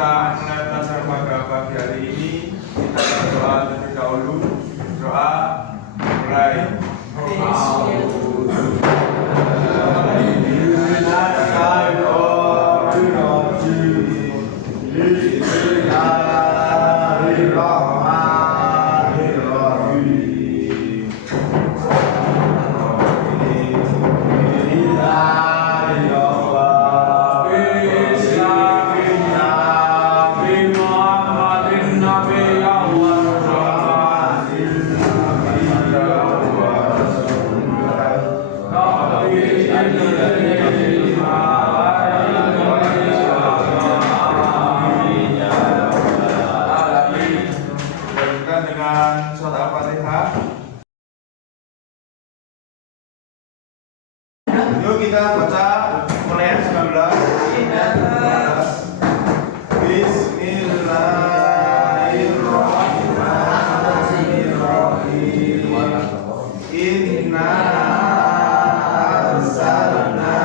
kita mulai belajar pada pagi hari ini, kita berdoa terlebih dahulu. Doa mulai. Dengan surat Al-Fatihah. Yuk kita baca mulai ayat 19. Bismillahirrahmanirrahim. Inna arsalnaka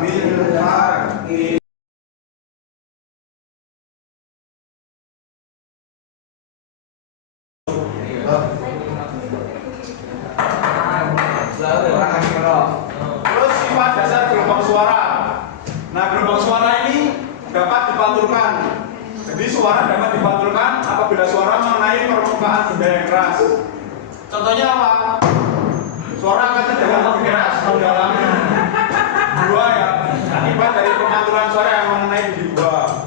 bil haqqi. Terus sifat dasar gelombang suara. Nah, gelombang suara ini dapat dipantulkan. Jadi suara dapat dipantulkan apabila suara mengenai permukaan benda yang keras. Contohnya apa? Suara akan terdengar lebih keras kalau dalam dua ya, akibat dari pemantulan suara yang mengenai biji dua.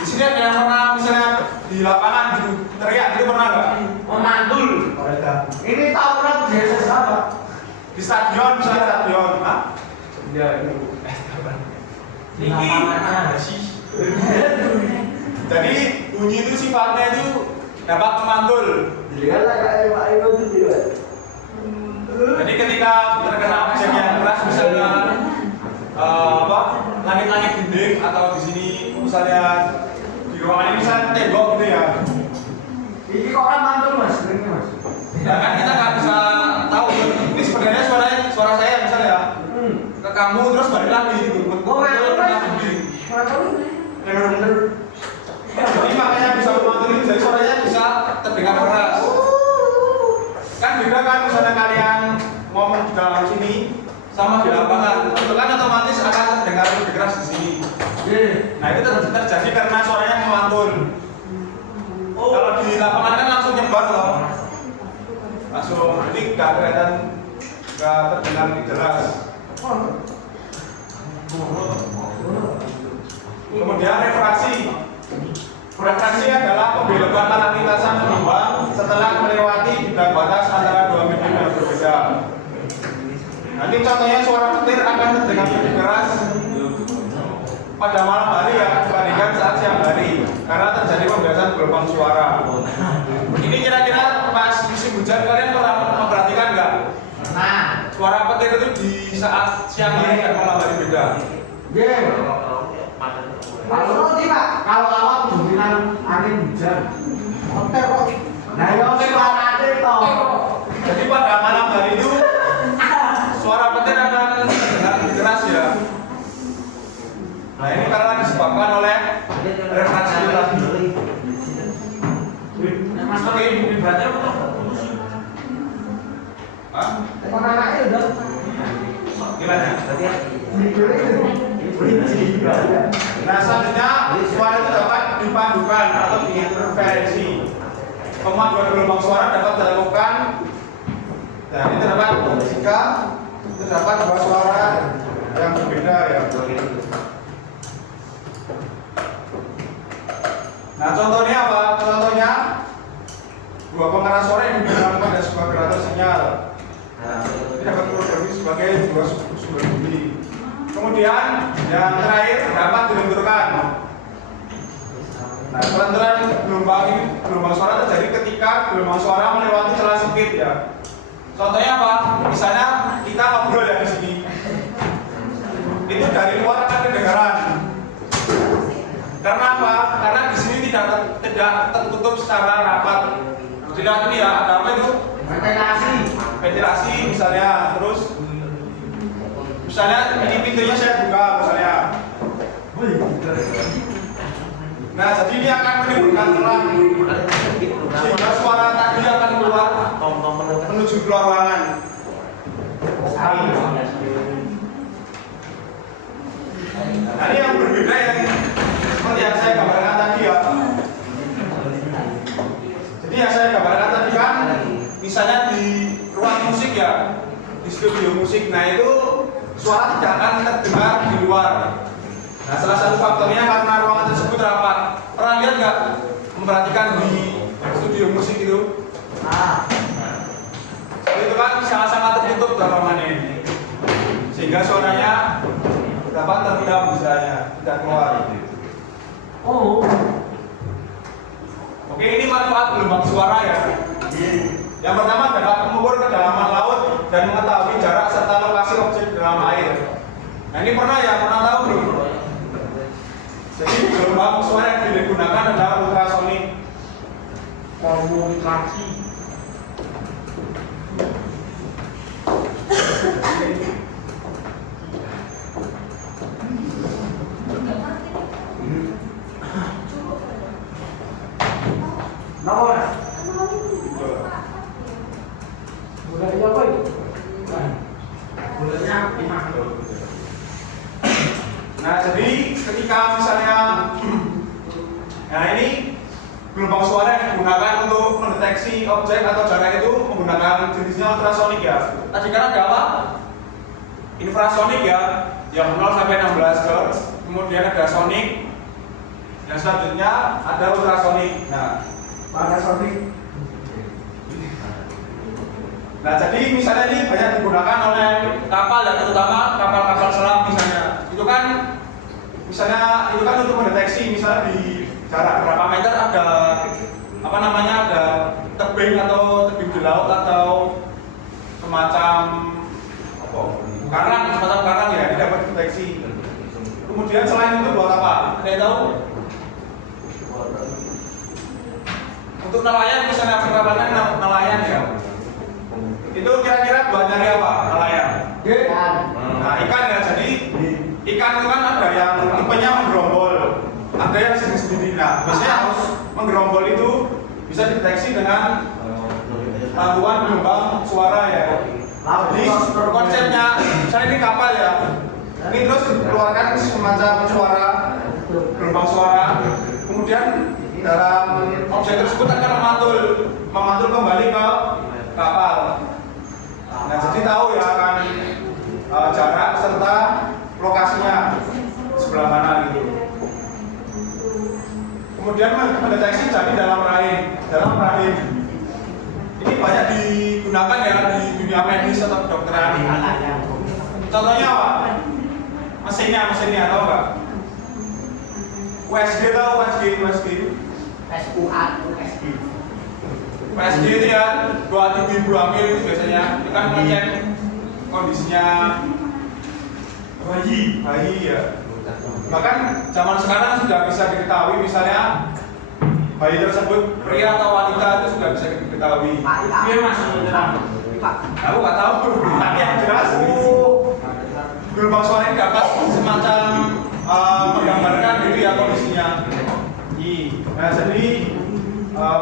Di sini ada yang pernah misalnya di lapangan gitu teriak, itu pernah nggak? Memantul. Ini tawuran biasa apa? Di stadion misalnya stadion, ah? Ya itu. Niki. Jadi bunyi itu sifatnya itu dapat memantul. Jadi ketika terkena objek yang keras misalnya langit-langit dinding atau di sini misalnya di ruangan ini misalnya tembok gitu ya. Ini kok kan mantul mas, sebenarnya mas. Ya kan kita nggak bisa tahu ini sebenarnya suara saya misalnya ke kamu terus balik lagi gitu. Jadi makanya bisa memantul ini jadi suaranya bisa terdengar keras. Kan beda kan misalnya kalian ngomong di dalam sini sama di lapangan, itu kan otomatis akan terdengar lebih keras di sini. Nah itu terjadi karena suaranya memantul. Kalau di lapangan kan langsung nyebar loh, langsung jadi nggak kelihatan, nggak terdengar lebih jelas. Kemudian refraksi. Refraksi adalah pembelokan arah lintasan gelombang setelah melewati bidang batas antara dua medium yang berbeda. Nanti contohnya suara petir akan terdengar lebih keras pada malam hari ya dibandingkan saat siang hari karena terjadi pembiasan gelombang suara. Ini kira-kira pas musim hujan kalian pernah memperhatikan nggak? Nah, Suara petir itu di saat siang hari dan malam hari beda. kalau tidak, kalau awal dominan angin hujan, hotel kok. Nah, yang suara itu. Jadi pada malam hari itu suara petir akan terdengar lebih keras ya. Nah ini karena disebabkan oleh refraksi tadi. Mas Oke, ibaratnya Hah? telepon anaknya udah. Gimana? Nah selanjutnya suara itu dapat dipadukan atau diinterferensi. Pemaduan gelombang suara dapat dilakukan. Nah ini terdapat jika terdapat dua suara yang berbeda ya. Nah contohnya apa? Contohnya dua pengeras suara yang digunakan pada sebuah generator sinyal. Ini dapat diproduksi sebagai dua sumber bunyi. Kemudian yang terakhir dapat dilenturkan. Nah, kelenturan gelombang suara terjadi ketika gelombang suara melewati celah sempit ya. Contohnya apa? Misalnya kita ngobrol ya di sini. Itu dari luar akan kedengaran. Karena apa? Karena di sini tidak tertutup secara rapat. Tidak ini ya, ada apa itu? Ventilasi misalnya, terus misalnya ini pintunya saya buka misalnya. Nah, jadi ini akan menimbulkan terang sehingga suara tadi akan keluar menuju keluar ruangan. Nah, ini yang berbeda ya, seperti yang saya gambarkan tadi ya. Jadi yang saya gambarkan tadi kan, misalnya di ruang musik ya, di studio musik, nah itu suara tidak akan terdengar di luar. Nah, salah satu faktornya karena ruangan tersebut rapat. Pernah lihat nggak memperhatikan di studio musik itu? Nah, Itu kan sangat-sangat tertutup ruangannya ini, sehingga suaranya dapat terendam misalnya, tidak keluar. oh, Oke, ini manfaat gelombang suara ya. Yang pertama dapat mengukur kedalaman laut dan mengetahui jarak serta lokasi objek dalam air. Nah, ini pernah tahu belum? Jadi gelombang suara yang digunakan adalah ultrasonik. komunikasi. Napa, Mas? Mulai apa ini? Mulainya gimana? Nah, jadi ketika misalnya, nah ini gelombang suara yang digunakan untuk mendeteksi objek atau jarak itu menggunakan jenisnya ultrasonik ya. Tadi kan ada apa? Infrasonik ya, yang 0 sampai 16 Hz. Kemudian ada sonik. Yang selanjutnya ada ultrasonik. Nah, Panasonic. Nah, jadi misalnya ini banyak digunakan oleh kapal ya, terutama kapal-kapal selam misalnya. Itu kan misalnya itu kan untuk mendeteksi misalnya di jarak berapa meter ada apa namanya ada tebing atau tebing di laut atau semacam semacam karang ya, ini dapat deteksi. Kemudian selain itu buat apa? Ada yang tahu? Untuk nelayan misalnya kapalnya nelayan ya. Itu kira-kira buat nyari apa? Nelayan. Ikan. Nah, ikan ya, jadi ikan itu kan ada yang tipenya menggerombol, ada yang sendiri-sendiri. Nah, biasanya harus menggerombol itu bisa dideteksi dengan bantuan gelombang suara ya. Jadi konsepnya, misalnya ini kapal ya, ini terus dikeluarkan semacam suara, gelombang suara, kemudian dalam objek tersebut akan memantul kembali ke kapal. Nah, jadi tahu ya akan jarak serta lokasinya sebelah mana gitu. Kemudian mendeteksi jadi dalam rahim. Ini banyak digunakan ya di dunia medis atau kedokteran. Contohnya apa? Mesinnya tahu nggak? USG tahu USG. PSG itu ya 2 ibu hamil itu biasanya itu kan ngecek kondisinya bayi ya. Bahkan zaman sekarang sudah bisa diketahui misalnya bayi tersebut pria atau wanita itu sudah bisa diketahui. Iya, Mas. Aku nggak tahu, tapi yang jelas gelombang suara ini dapat semacam menggambarkan gitu ya kondisinya. Nah, jadi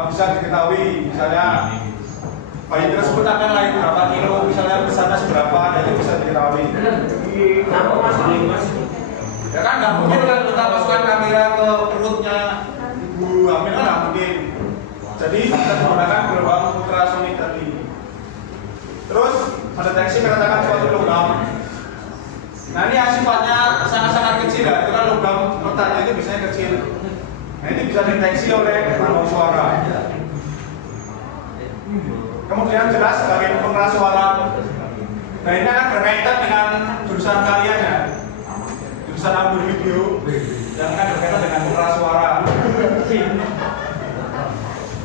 bisa diketahui misalnya bayi tersebut akan lahir berapa kilo, misalnya besarnya seberapa, dan itu bisa diketahui. Ya kan nggak mungkin kan kita masukkan kamera ke perutnya ibu hamil kan nggak mungkin. Jadi kita menggunakan gelombang ultrasonik tadi. Terus mendeteksi keretakan suatu logam. Nah, ini yang sifatnya sangat-sangat kecil ya, itu kan logam letaknya itu biasanya kecil. Nah, ini bisa dideteksi oleh gelombang suara. Kemudian jelas sebagai pengeras suara. Nah, ini akan berkaitan dengan jurusan kalian ya, jurusan audio video yang akan berkaitan dengan pengeras suara.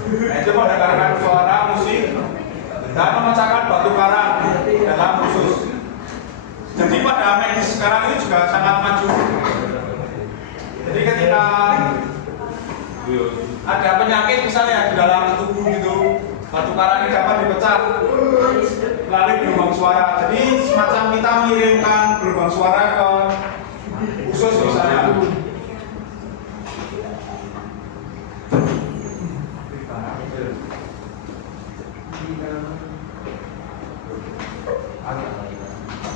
Nah, itu mendengarkan suara musik dan memecahkan batu karang dalam khusus. Jadi pada medis sekarang ini juga sangat maju. Jadi ketika ada penyakit misalnya di dalam tubuh gitu, batu karang ini dapat dipecah melalui gelombang suara. Jadi semacam kita mengirimkan gelombang suara ke usus misalnya.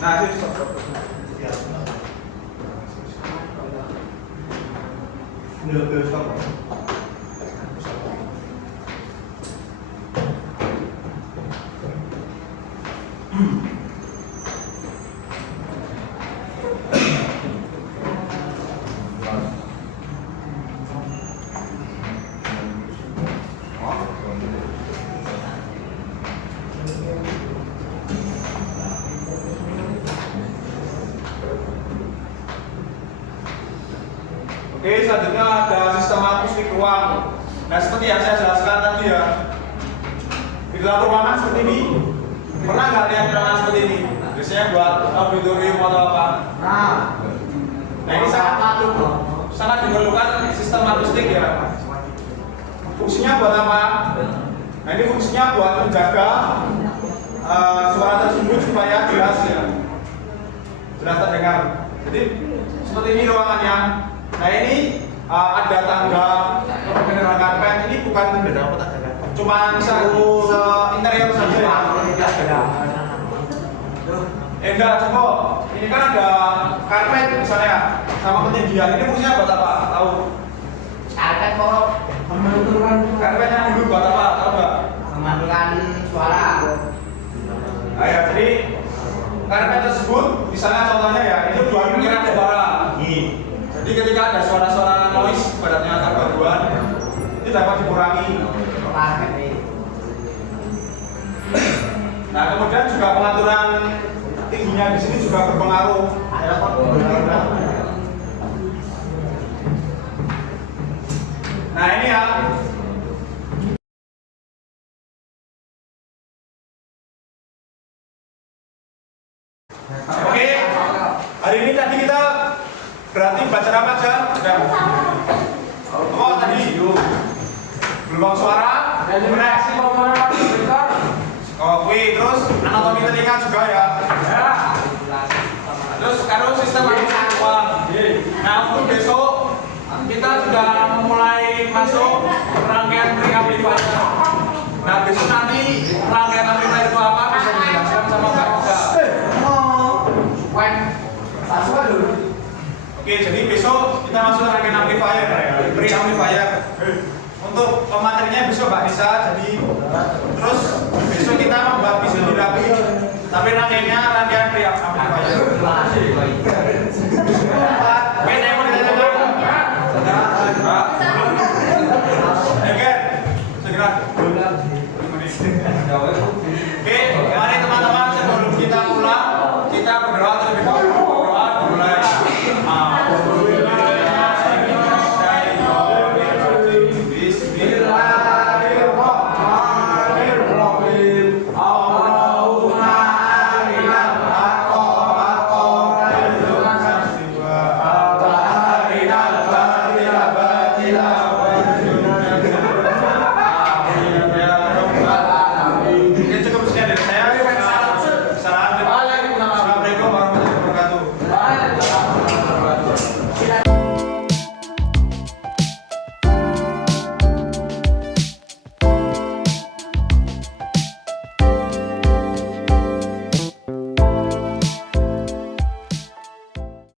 Nah, sini stop. Stop. Oke, selanjutnya ada sistem akustik ruang. Nah, seperti yang saya jelaskan tadi ya, di dalam ruangan seperti ini, pernah nggak lihat ruangan seperti ini? Biasanya buat auditorium atau apa? Nah, ini sangat diperlukan sistem akustik ya. Fungsinya buat apa? Nah, ini fungsinya buat menjaga suara tersebut supaya jelas ya, jelas terdengar. Jadi seperti ini ruangannya. Nah, ini ada tangga dengan karpet. Ini bukan cuma interior saja ya. Enggak cukup. Ini kan ada karpet misalnya sama ketinggian. Ini fungsinya buat apa? Tahu? Karpet kok memantulkan. Karpetnya dulu buat apa? Tahu nggak? Memantulkan suara. Nah, ya, jadi karpet tersebut misalnya contohnya ya, ini buat mengikat suara. Jadi ketika ada suara-suara noise, ibaratnya kebaruan, itu dapat dikurangi. Nah, kemudian juga pengaturan tingginya di sini juga berpengaruh. Nah, ini ya. Oke, hari ini tadi kita berarti baca apa aja? Oh, tadi gelombang suara, reaksi terus anatomi telinga juga ya. Terus sekarang sistem ruang. Nah, untuk besok kita sudah memulai masuk rangkaian preamplifier. Nah, besok nanti rangkaian amplifier itu apa bisa dijelaskan sama Mbak Isa. Oke, jadi besok kita masuk rangkaian amplifier, preamplifier. Untuk materinya besok Mbak Nisa, jadi terus besok kita membuat visual terapi, tapi rangkaiannya rangkaian preamplifier.